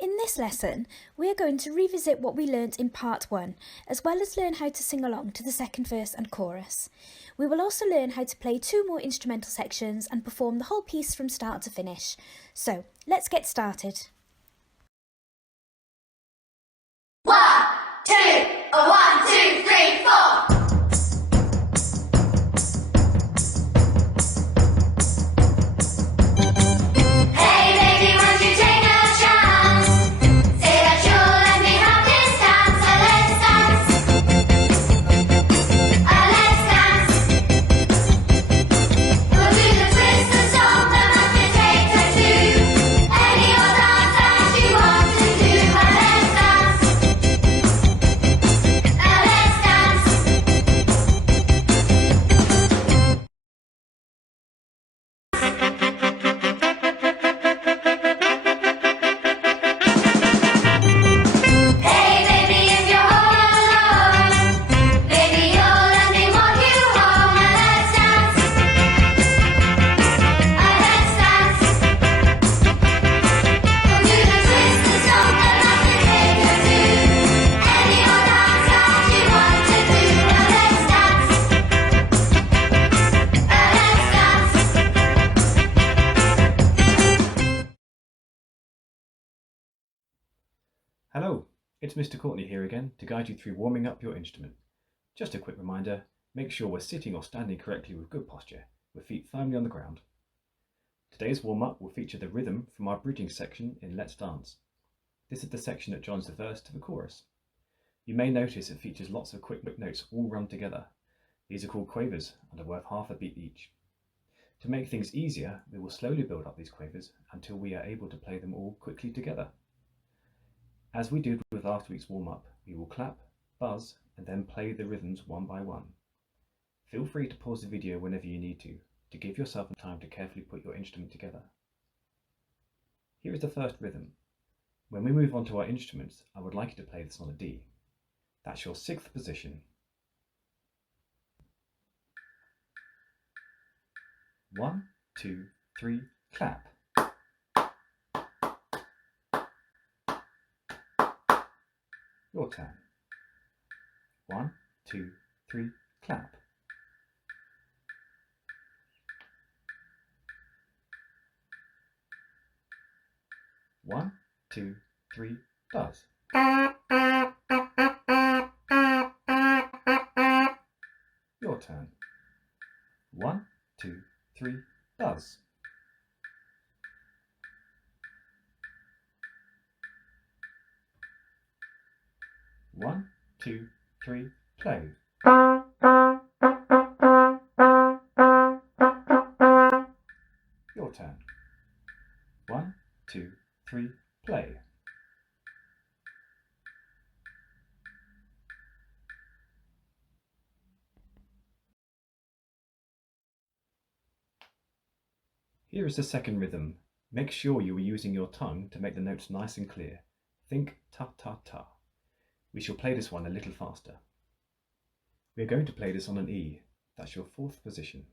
In this lesson, we are going to revisit what we learnt in part 1, as well as learn how to sing along to the second verse and chorus. We will also learn how to play 2 more instrumental sections and perform the whole piece from start to finish. So, let's get started. 1, 2, 1, 2, 3, 4. Hello, it's Mr. Courtney here again to guide you through warming up your instrument. Just a quick reminder, make sure we're sitting or standing correctly with good posture, with feet firmly on the ground. Today's warm-up will feature the rhythm from our bridging section in Let's Dance. This is the section that joins the verse to the chorus. You may notice it features lots of quick notes all run together. These are called quavers and are worth half a beat each. To make things easier, we will slowly build up these quavers until we are able to play them all quickly together. As we did with last week's warm-up, we will clap, buzz, and then play the rhythms one by one. Feel free to pause the video whenever you need to give yourself time to carefully put your instrument together. Here is the first rhythm. When we move on to our instruments, I would like you to play this on a D. That's your 6th position. 1, 2, 3, clap. Your turn. 1, 2, 3, clap. One, 2, 3, buzz. Your turn. 1, 2, 3, buzz. One, 2, 3, play. Your turn. 1, 2, 3, play. Here is the second rhythm. Make sure you are using your tongue to make the notes nice and clear. Think ta-ta-ta. We shall play this one a little faster. We are going to play this on an E. That's your 4th position.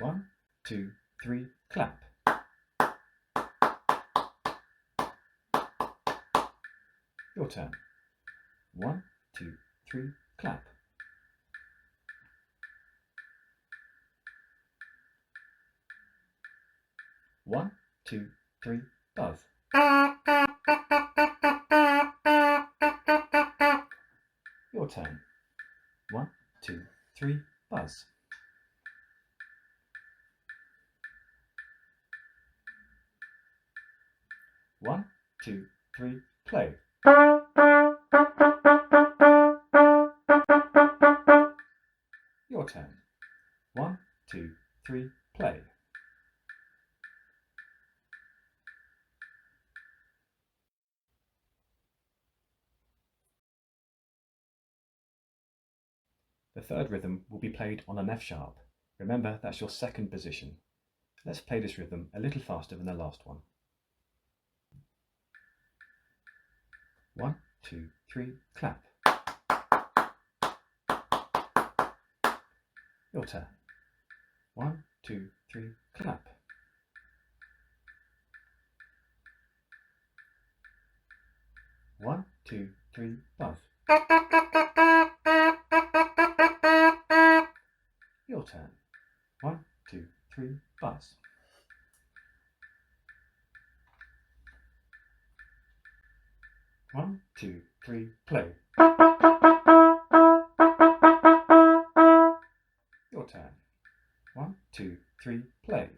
1, 2, 3, clap. Your turn. 1, 2, 3, clap. One, 2, 3, buzz. Your turn. 1, 2, 3, buzz. One, 2, 3, play. Your turn. 1, 2, 3, play. The third rhythm will be played on an F sharp. Remember, that's your 2nd position. Let's play this rhythm a little faster than the last one. 1, 2, 3, clap. Your turn. 1, 2, 3, clap. 1, 2, 3, buzz. Your turn. 1, 2, 3, buzz. One, two, three, play. Your turn. 1, 2, 3, play.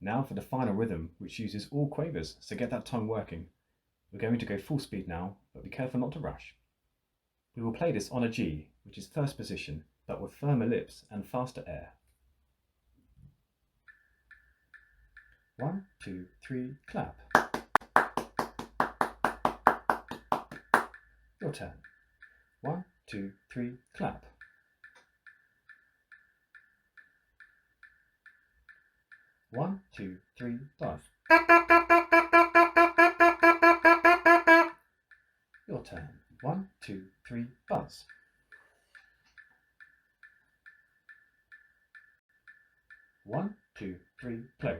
Now for the final rhythm, which uses all quavers, so get that tongue working. We're going to go full speed now, but be careful not to rush. We will play this on a G, which is first position, but with firmer lips and faster air. 1, 2, 3, clap. Your turn. 1, 2, 3, clap. 1, 2, 3, buzz. Your turn. 1, 2, 3, buzz. 1, 2, 3, play.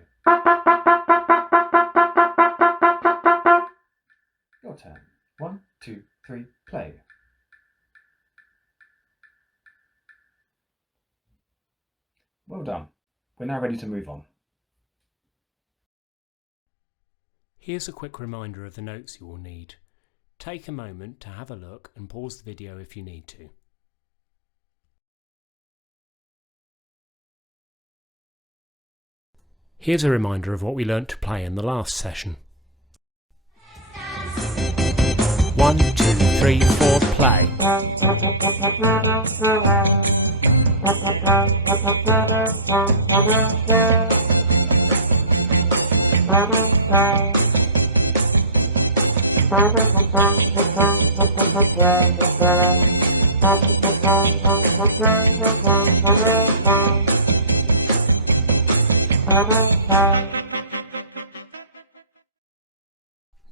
Your turn. 1, 2, 3, play. Well done. We're now ready to move on. Here's a quick reminder of the notes you will need. Take a moment to have a look and pause the video if you need to. Here's a reminder of what we learnt to play in the last session. 1, 2, 3, 4, play.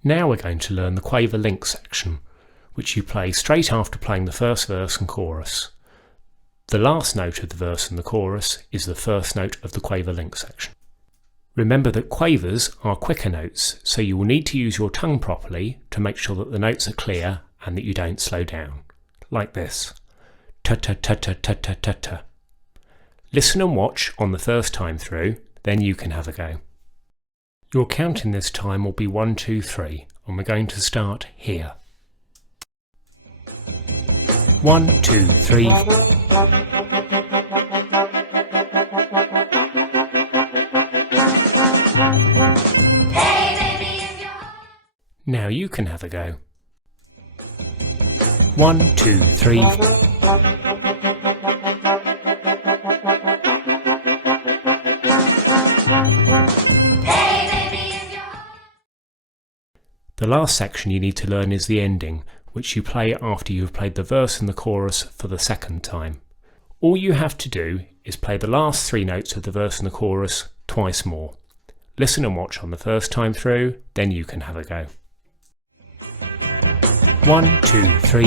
Now we're going to learn the quaver link section, which you play straight after playing the first verse and chorus. The last note of the verse and the chorus is the first note of the quaver link section. Remember that quavers are quicker notes, so you will need to use your tongue properly to make sure that the notes are clear and that you don't slow down. Like this. Ta-ta-ta-ta-ta-ta-ta. Listen and watch on the first time through, then you can have a go. Your counting this time will be 1, 2, 3, and we're going to start here. 1, 2, 3. Now you can have a go. 1, 2, 3. The last section you need to learn is the ending, which you play after you have played the verse and the chorus for the second time. All you have to do is play the last 3 notes of the verse and the chorus twice more. Listen and watch on the first time through, then you can have a go. 1, 2, 3.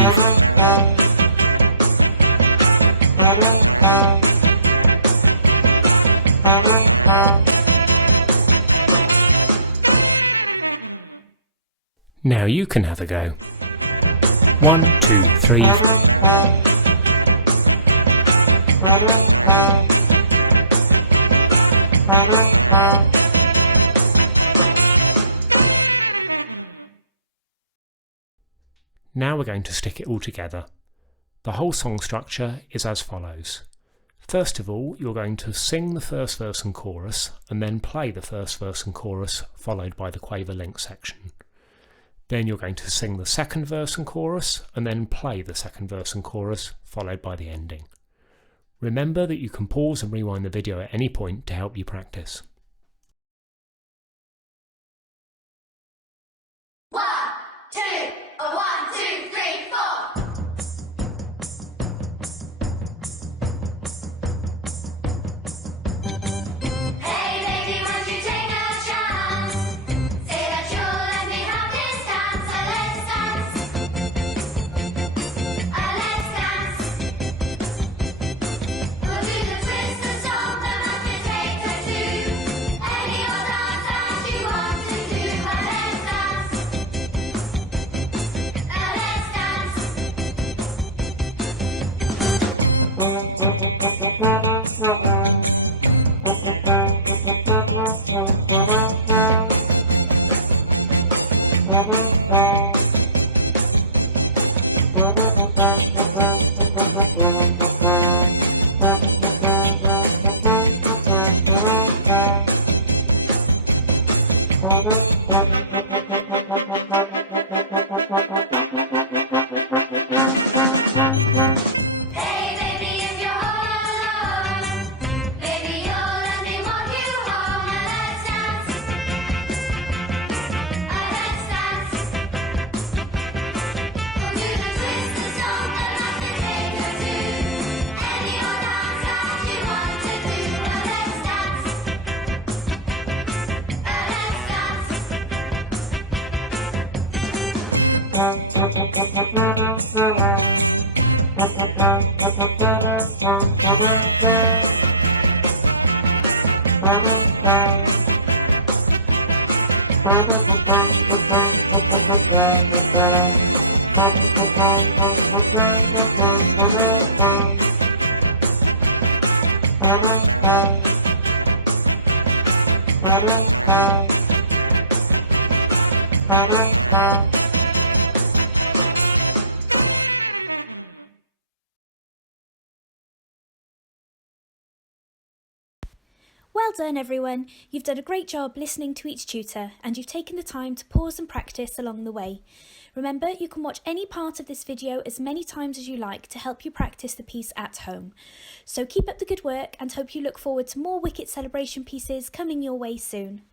Now you can have a go. 1, 2, 3. Now we're going to stick it all together. The whole song structure is as follows. First of all, you're going to sing the first verse and chorus, and then play the first verse and chorus, followed by the quaver link section. Then you're going to sing the second verse and chorus, and then play the second verse and chorus, followed by the ending. Remember that you can pause and rewind the video at any point to help you practice. 1, 2, 1, 2, 3, 4. Hey baby, won't you take a chance? Say that you'll let me have this dance. Let's dance. Let's dance. We'll do the twist and stomp the Hey baby, if you're all alone, baby you'll let me walk you home. Let's dance, let's dance. We'll do the twist, the stomp, the rock, the finger too. Any old dance that you want to do. Let's dance, Well done everyone, you've done a great job listening to each tutor and you've taken the time to pause and practice along the way. Remember, you can watch any part of this video as many times as you like to help you practice the piece at home. So keep up the good work and hope you look forward to more Wicket celebration pieces coming your way soon.